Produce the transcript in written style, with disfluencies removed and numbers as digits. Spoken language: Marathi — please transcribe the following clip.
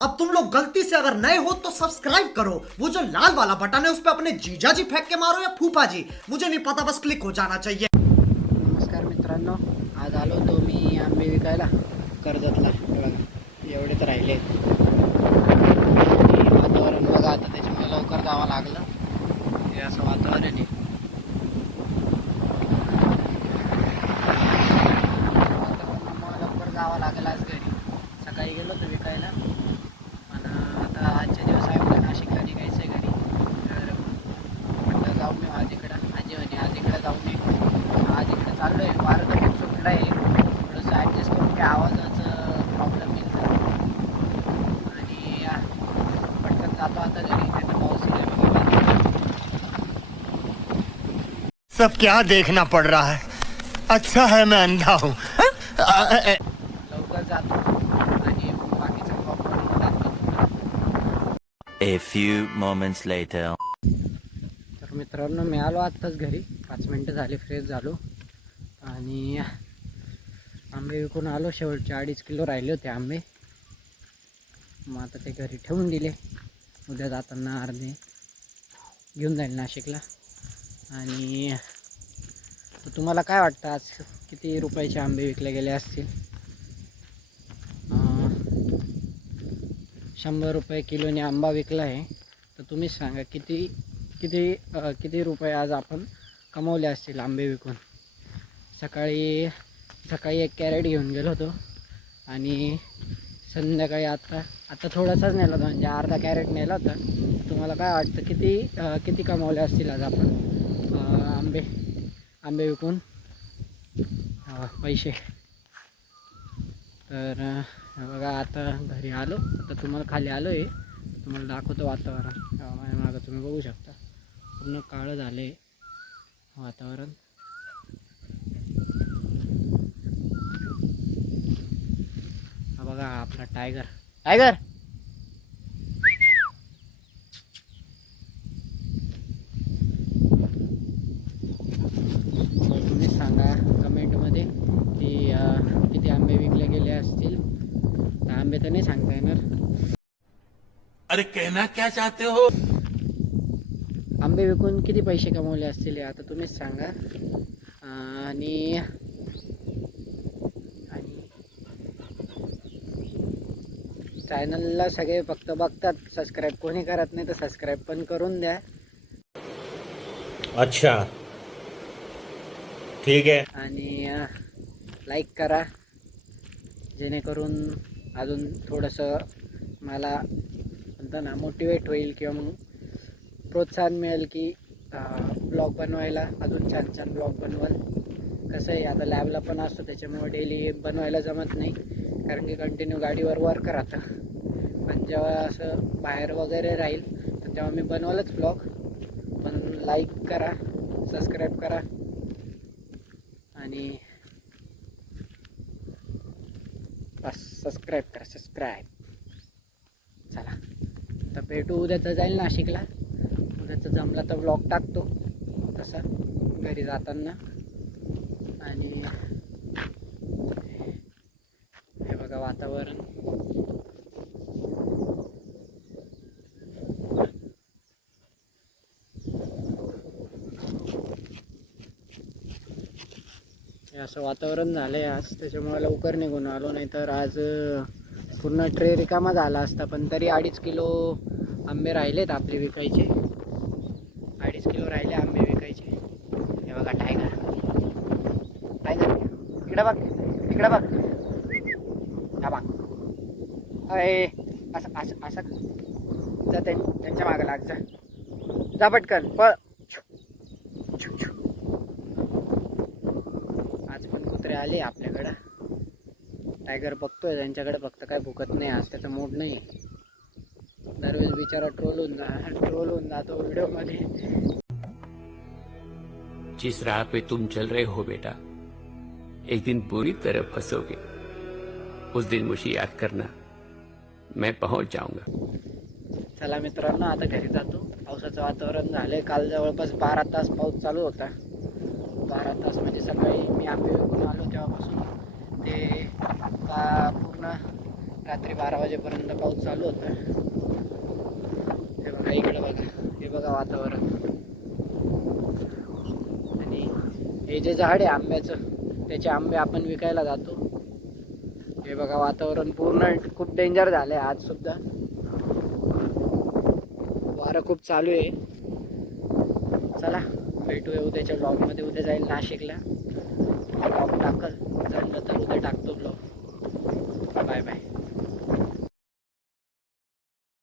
अब तुम लोग गलती से अगर नए हो तो सब्सक्राइब करो, वो जो लाल वाला बटन है उस पर अपने जीजा जी फेंक के मारो या फूफा जी, मुझे नहीं पता, बस क्लिक हो जाना चाहिए। नमस्कार मित्रांनो, आज आलो होतो मी आंबे विकायला कर्जतला. बघा एवढेच राहिले. वातावरण बघा आता, त्याच्यामुळे लवकर जावं लागलं. हे असं वातावरण आहे. वातावरणामुळे लवकर जावं लागलं आज घरी. सकाळी गेलो होतो विकायला, आणि आता आजच्या दिवस आहे मला नाशिकला निघायचं आहे घरी. तर म्हटलं जाऊ मी आज इकडं. आजी म्हणे आज इकडं जाऊ मी. आज इकडे चाललो आहे. वारं तर खूप सुटलं आहे. थोडंसं ॲडजस्ट करून की आवाजाचं प्रॉब्लेम येईल आणि पटकन जातो आता घरी. त्याचा पाऊस येईल बघा. सब क्या देखना पड़ रहा है, अच्छा है मैं अंधा हूँ. लवकर जातो आणि बाकीचा प्रॉब्लेम जातो. A few moments later. तर मित्रांनो, मी आलो आत्ताच घरी. 5 मिनटं झाली, फ्रेश झालो आणि आंबे विकून आलो. शेवटचे 2.5 किलो राहिले होते आंबे. मग आता ते घरी ठेवून दिले. उद्या जाताना अर्धे घेऊन जाईल नाशिकला. आणि तर तुम्हाला काय वाटतं आज किती रुपयाचे आंबे विकले गेले असतील? 100 रुपये किलोने आंबा विकला आहे. तर तुम्हीच सांगा किती किती किती रुपये आज आपण कमवले असतील आंबे विकून. सकाळी 1 कॅरेट घेऊन गेलो होतो आणि संध्याकाळी आता थोडासाच नेला होता, म्हणजे अर्धा कॅरेट नेला होता. तुम्हाला काय वाटतं किती कमावले असतील आज आपण आंबे विकून पैसे? तर बघा आता घरी आलो. आता तुम्हाला खाली आलो आहे, तुम्हाला दाखवतो वातावरण. माझ्या मागं तुम्ही बघू शकता, पूर्ण काळं झालं आहे वातावरण. हा बघा आपला टायगर. तुम्ही सांगा कमेंटमध्ये की किती आंबे विकले गेले असतील. तर आंबे तर नाही सांगता येणार. अरे कहना क्या चाहते हो? आंबे विकून किती पैसे कमवले असतील हे आता तुम्हीच सांगा. आणि चॅनलला सगळे फक्त बघतात, सबस्क्राईब कोणी करत नाही. तर सबस्क्राईब पण करून द्या. अच्छा ठीक है. आणि लाईक करा, जेणेकरून अजून थोडंसं मला म्हणता ना मोटिवेट होईल, किंवा मग प्रोत्साहन मिळेल की ब्लॉग बनवायला, अजून छान छान ब्लॉग बनवाल. कसं आहे आता लॅबला पण असतो, त्याच्यामुळे डेली बनवायला जमत नाही, कारण की कंटिन्यू गाडीवर वर्क राहतं. पण जेव्हा असं बाहेर वगैरे राहील तर तेव्हा मी बनवालच ब्लॉग. पण लाईक करा, सबस्क्राईब करा आणि बस सबस्क्राईब करा. चला तर भेटू उद्याचं. जाईल नाशिकला उद्याचं, जमला तर ब्लॉग टाकतो तसा घरी जाताना. आणि हे बघा वातावरण. असं वातावरण झालं आहे आज, त्याच्यामुळे लवकर निघून आलो. नाही तर आज पूर्ण ट्रे रिकामा झाला असता. पण तरी 2.5 किलो आंबे राहिलेत आपले विकायचे. 2.5 किलो राहिले आंबे विकायचे. हे बघा टायगर इकडं बघ. हा बघ. अय असं जा, त्यांच्या मागं लाग. जा पटकन पळ. आज पण कुत्रे आले आपल्याकडं. टायगर बघतोय त्यांच्याकडे, फक्त काय भुकत नाही आज, त्याचा मूड नाही. दरवेळेस बिचारा ट्रोल होऊन जातो व्हिडिओमध्ये. जिस राह पे तुम चल रहे हो बेटा, एक दिन बुरी तरह फंसोगे. उस दिन मुझे याद करना, मैं पहुंच जाऊंगा. चला मित्रांनो, आता घरी जातो. पावसाचं वातावरण झालंय. काल जवळपास 12 तास पाऊस चालू होता. 12 तास म्हणजे सकाळी मी आंबे विकून आलो तेव्हापासून ते पूर्ण रात्री 12 वाजेपर्यंत पाऊस चालू होता. हे बघा इकडं बघा, हे बघा वातावरण. आणि हे जे झाड आहे आंब्याचं, त्याचे आंबे आपण विकायला जातो. हे बघा वातावरण पूर्ण खूप डेंजर झालं आहे आज सुद्धा. वारं खूप चालू आहे. चला भेटूया उद्याच्या ब्लॉगमध्ये. उद्या जाईल नाशिकला, ब्लॉग टाकल, जमलं तर उद्या टाकतो ब्लॉग. Bye bye.